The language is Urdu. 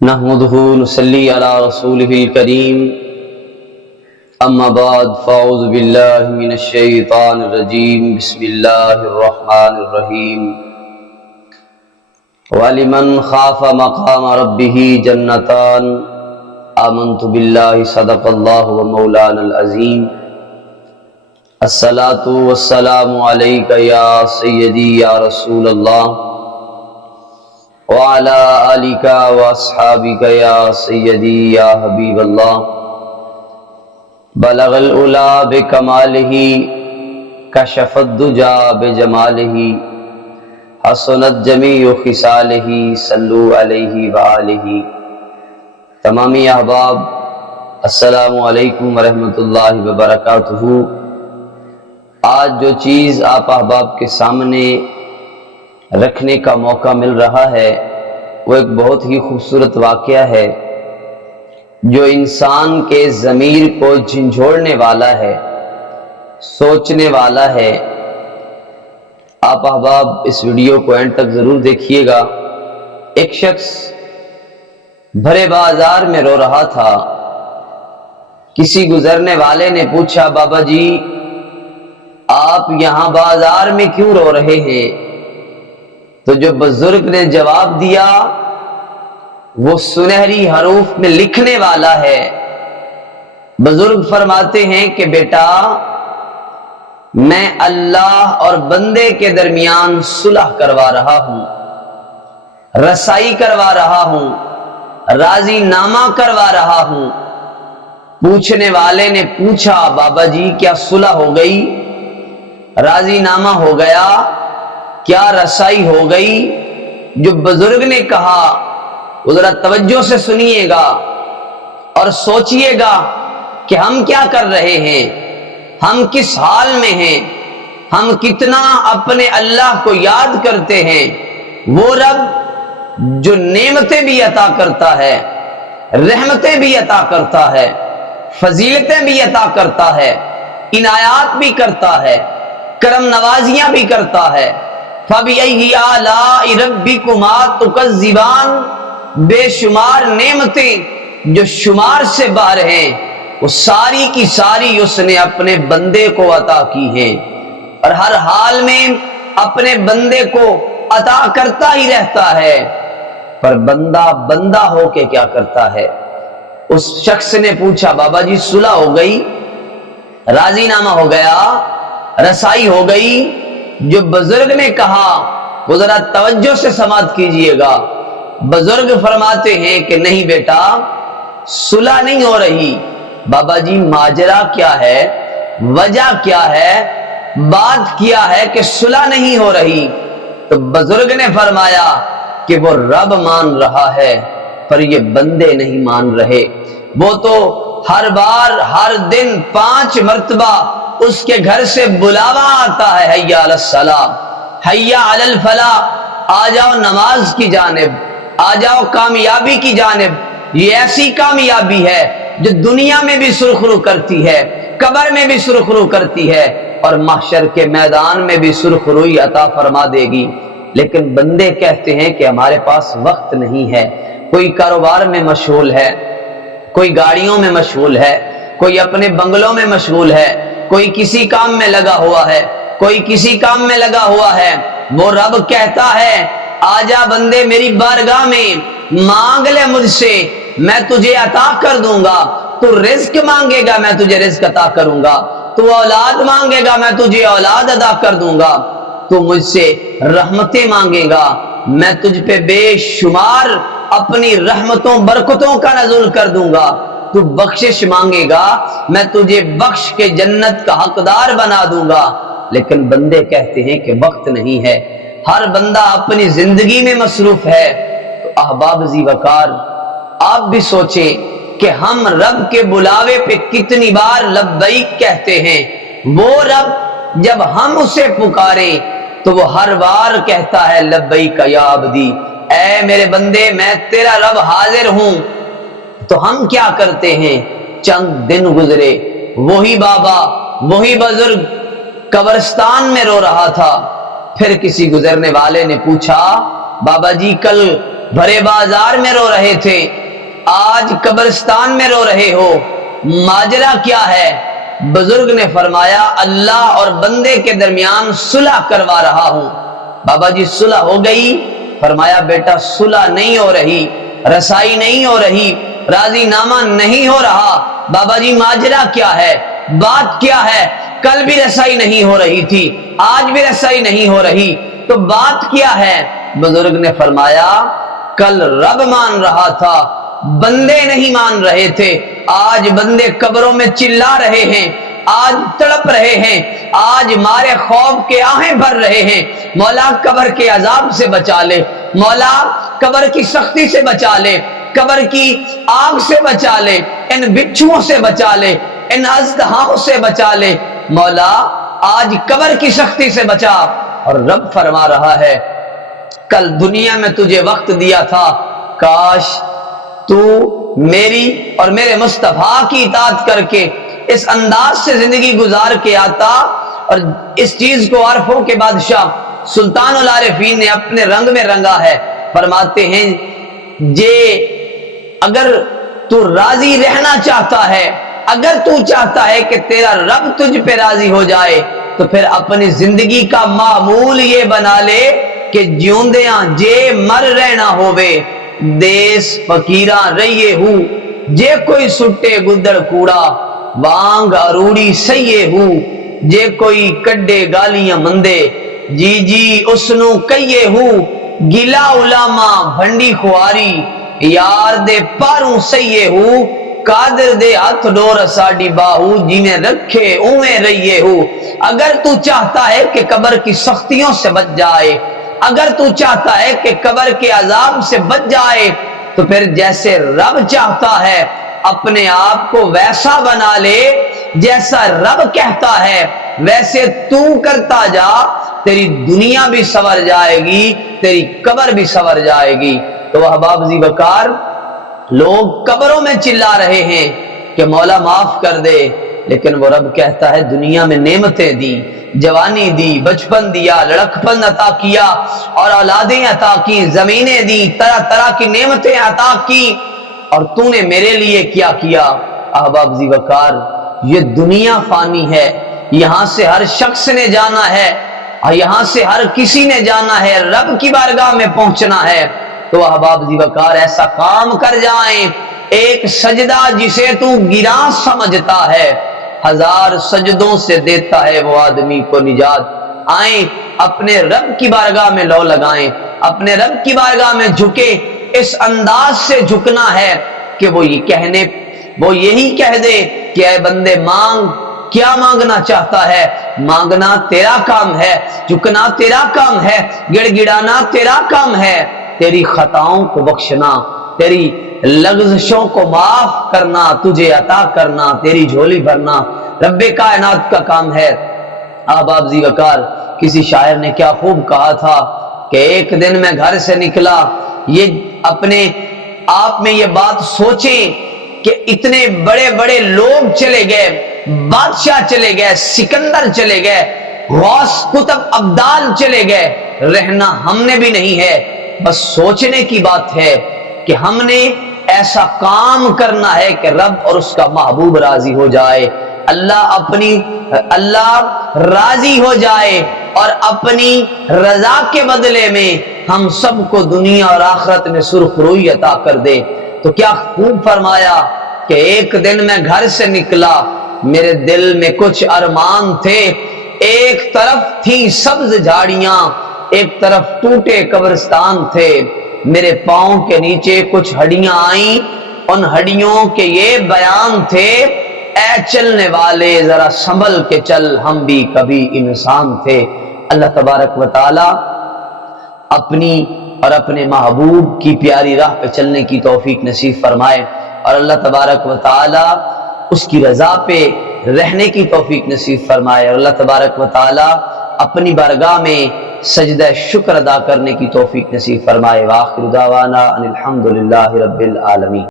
نحمده نصلي على رسوله الكريم اما بعد فاعوذ بالله من الشيطان الرجيم بسم الله الرحمن الرحيم ولمن خاف مقام ربه جنتان آمنت بالله صدق الله ومولانا العظيم الصلاة والسلام عليك يا سيدي يا رسول الله وعلى آلك واصحابك يا سيدي يا حبيب الله بلغ العلا بكماله كشف الدجى بجماله حسنت جميع خصاله صلوا عليه وآله۔ تمامی احباب السلام علیکم ورحمۃ اللہ وبرکاتہ۔ آج جو چیز آپ احباب کے سامنے رکھنے کا موقع مل رہا ہے وہ ایک بہت ہی خوبصورت واقعہ ہے جو انسان کے ضمیر کو جھنجھوڑنے والا ہے، سوچنے والا ہے۔ آپ احباب اس ویڈیو کو اینڈ تک ضرور دیکھیے گا۔ ایک شخص بھرے بازار میں رو رہا تھا۔ کسی گزرنے والے نے پوچھا، بابا جی آپ یہاں بازار میں کیوں رو رہے ہیں؟ تو جو بزرگ نے جواب دیا وہ سنہری حروف میں لکھنے والا ہے۔ بزرگ فرماتے ہیں کہ بیٹا میں اللہ اور بندے کے درمیان صلح کروا رہا ہوں، رسائی کروا رہا ہوں، راضی نامہ کروا رہا ہوں۔ پوچھنے والے نے پوچھا، بابا جی کیا صلح ہو گئی، راضی نامہ ہو گیا، کیا رسائی ہو گئی؟ جو بزرگ نے کہا وہ ذرا توجہ سے سنیے گا اور سوچئے گا کہ ہم کیا کر رہے ہیں، ہم کس حال میں ہیں، ہم کتنا اپنے اللہ کو یاد کرتے ہیں۔ وہ رب جو نعمتیں بھی عطا کرتا ہے، رحمتیں بھی عطا کرتا ہے، فضیلتیں بھی عطا کرتا ہے، عنایات بھی کرتا ہے، کرم نوازیاں بھی کرتا ہے۔ فَبِأَيِّ آلَاءِ رَبِّكُمَا تُكَذِّبَانِ، بے شمار نعمتیں جو شمار سے باہر ہیں وہ ساری کی ساری اس نے اپنے بندے کو عطا کی ہیں، اور ہر حال میں اپنے بندے کو عطا کرتا ہی رہتا ہے۔ پر بندہ بندہ ہو کے کیا کرتا ہے؟ اس شخص نے پوچھا، بابا جی صلح ہو گئی، راضی نامہ ہو گیا، رسائی ہو گئی؟ جو بزرگ نے کہا وہ ذرا توجہ سے سماعت کیجئے گا۔ بزرگ فرماتے ہیں کہ نہیں بیٹا صلح نہیں ہو رہی۔ بابا جی ماجرا کیا ہے، وجہ کیا ہے، بات کیا ہے کہ صلح نہیں ہو رہی؟ تو بزرگ نے فرمایا کہ وہ رب مان رہا ہے پر یہ بندے نہیں مان رہے۔ وہ تو ہر بار ہر دن 5 مرتبہ اس کے گھر سے بلاوا آتا ہے، حیا علی الصلاۃ، حیا علی الفلاح، آ جاؤ نماز کی جانب، آ جاؤ کامیابی کی جانب۔ یہ ایسی کامیابی ہے جو دنیا میں بھی سرخرو کرتی ہے، قبر میں بھی سرخرو کرتی ہے، اور محشر کے میدان میں بھی سرخروئی عطا فرما دے گی۔ لیکن بندے کہتے ہیں کہ ہمارے پاس وقت نہیں ہے، کوئی کاروبار میں مشغول ہے، کوئی گاڑیوں میں مشغول ہے، کوئی اپنے بنگلوں میں مشغول ہے، کوئی کسی کام میں لگا ہوا ہے، کوئی کسی کام میں لگا ہوا ہے۔ وہ رب کہتا ہے آجا بندے میری بارگاہ میں، مانگ لے مجھ سے میں تجھے عطا کر دوں گا۔ تو رزق مانگے گا میں تجھے رزق عطا کروں گا، تو اولاد مانگے گا میں تجھے اولاد عطا کر دوں گا، تو مجھ سے رحمتیں مانگے گا میں تجھ پہ بے شمار اپنی رحمتوں برکتوں کا نزول کر دوں گا، تو بخشش مانگے گا میں تجھے بخش کے جنت کا حقدار بنا دوں گا۔ لیکن بندے کہتے ہیں کہ وقت نہیں ہے، ہر بندہ اپنی زندگی میں مصروف ہے۔ تو احباب ذی وقار آپ بھی سوچیں کہ ہم رب کے بلاوے پہ کتنی بار لبیک کہتے ہیں۔ وہ رب جب ہم اسے پکاریں تو وہ ہر بار کہتا ہے لبیک یا عبدی، اے میرے بندے میں تیرا رب حاضر ہوں۔ تو ہم کیا کرتے ہیں؟ چند دن گزرے، وہی بابا وہی بزرگ قبرستان میں رو رہا تھا۔ پھر کسی گزرنے والے نے پوچھا، بابا جی کل بھرے بازار میں رو رہے تھے، آج قبرستان میں رو رہے ہو، ماجرا کیا ہے؟ بزرگ نے فرمایا اللہ اور بندے کے درمیان صلح کروا رہا ہوں۔ بابا جی صلح ہو گئی؟ فرمایا بیٹا صلح نہیں ہو رہی، رسائی نہیں ہو رہی، راضی نامہ نہیں ہو رہا۔ بابا جی ماجرا کیا ہے؟ بات کیا ہے؟ کل بھی رسائی نہیں ہو رہی تھی، آج بھی رسائی نہیں ہو رہی، تو بات کیا ہے؟ بزرگ نے فرمایا کل رب مان رہا تھا، بندے نہیں مان رہے تھے، آج بندے قبروں میں چلا رہے ہیں، آج تڑپ رہے ہیں، آج مارے خوف کے آہیں بھر رہے ہیں، مولا قبر کے عذاب سے بچا لے، مولا قبر کی سختی سے بچا لے، قبر کی آگ سے بچا لے، ان بچھوؤں سے بچا لے، ان اژدہاؤں سے بچا لے، مولا آج قبر کی سختی سے بچا۔ اور رب فرما رہا ہے کل دنیا میں تجھے وقت دیا تھا، کاش تو میری اور میرے مصطفیٰ کی اطاعت کر کے اس انداز سے زندگی گزار کے آتا۔ اور اس چیز کو عارفوں کے بادشاہ سلطان العارفین نے اپنے رنگ میں رنگا ہے، فرماتے ہیں جے اگر تو راضی رہنا چاہتا ہے، اگر تو چاہتا ہے کہ تیرا رب تجھ پہ راضی ہو جائے، تو پھر اپنی زندگی کا معمول یہ بنا لے کہ جیوندیاں جے مر رہنا ہووے، دیس فقیراں رہیے ہو، جے کوئی سٹے گدڑ کوڑا، وانگ اروڑی سیے ہو، جے کوئی کڈے گالیاں مندے، جی جی اسنو کئیے ہو، گلا علامہ بھنڈی خواری، یار دے پاروں سیے ہو، قادر دے ہاتھ ڈور ساڈی باہو، جنہیں رکھے اویں رہیے ہو۔ اگر تو چاہتا ہے کہ قبر کی سختیوں سے بچ جائے، اگر تو چاہتا ہے کہ قبر کے عذاب سے بچ جائے، تو پھر جیسے رب چاہتا ہے اپنے آپ کو ویسا بنا لے جیسا رب کہتا ہے، ویسے تو کرتا جا، تیری دنیا بھی سنور جائے گی، تیری قبر بھی سنور جائے گی۔ تو احباب ذی وقار لوگ قبروں میں چلا رہے ہیں کہ مولا معاف کر دے، لیکن وہ رب کہتا ہے دنیا میں نعمتیں دی، جوانی دی، بچپن دیا، لڑکپن عطا کیا اور اولادیں عطا کی، زمینیں دی، طرح طرح کی نعمتیں عطا کی، اور تو نے میرے لیے کیا کیا؟ احباب ذی وقار یہ دنیا فانی ہے، یہاں سے ہر شخص نے جانا ہے، اور یہاں سے ہر کسی نے جانا ہے، رب کی بارگاہ میں پہنچنا ہے۔ تو احباب ذی وقار ایسا کام کر جائیں، ایک سجدہ جسے تو گراں سمجھتا ہے، ہزار سجدوں سے دیتا ہے وہ آدمی کو نجات۔ آئیں اپنے رب کی بارگاہ میں لو لگائیں، اپنے رب کی بارگاہ میں جھکے، اس انداز سے جھکنا ہے کہ وہ یہی کہہ دے کہ اے بندے مانگ، کیا مانگنا چاہتا ہے؟ مانگنا تیرا کام ہے، جھکنا تیرا کام ہے، گڑ گڑانا تیرا کام ہے، تیری خطاؤں کو بخشنا، تیری لغزشوں کو معاف کرنا، تجھے عطا کرنا، تیری جھولی بھرنا رب کائنات کا کام ہے۔ احباب ذی وقار کسی شاعر نے کیا خوب کہا تھا کہ ایک دن میں گھر سے نکلا، یہ اپنے آپ میں یہ بات سوچیں کہ اتنے بڑے بڑے لوگ چلے گئے، بادشاہ چلے گئے، سکندر چلے گئے، غوث قطب ابدال چلے گئے، رہنا ہم نے بھی نہیں ہے، بس سوچنے کی بات ہے کہ ہم نے ایسا کام کرنا ہے کہ رب اور اس کا محبوب راضی ہو جائے، اللہ راضی ہو جائے، اور اپنی رضا کے بدلے میں ہم سب کو دنیا اور آخرت میں سرخ روئی عطا کر دے۔ تو کیا خوب فرمایا کہ ایک دن میں گھر سے نکلا، میرے دل میں کچھ ارمان تھے، ایک طرف تھی سبز جھاڑیاں، ایک طرف ٹوٹے قبرستان تھے، میرے پاؤں کے نیچے کچھ ہڈیاں آئیں، ان ہڈیوں کے یہ بیان تھے، اے چلنے والے ذرا سنبھل کے چل، ہم بھی کبھی انسان تھے۔ اللہ تبارک و تعالی اپنی اور اپنے محبوب کی پیاری راہ پہ چلنے کی توفیق نصیب فرمائے، اور اللہ تبارک و تعالی اس کی رضا پہ رہنے کی توفیق نصیب فرمائے، اور اللہ تبارک و تعالی اپنی بارگاہ میں سجدہ شکر ادا کرنے کی توفیق نصیب فرمائے۔ وآخر دعوانا ان الحمدللہ رب العالمین۔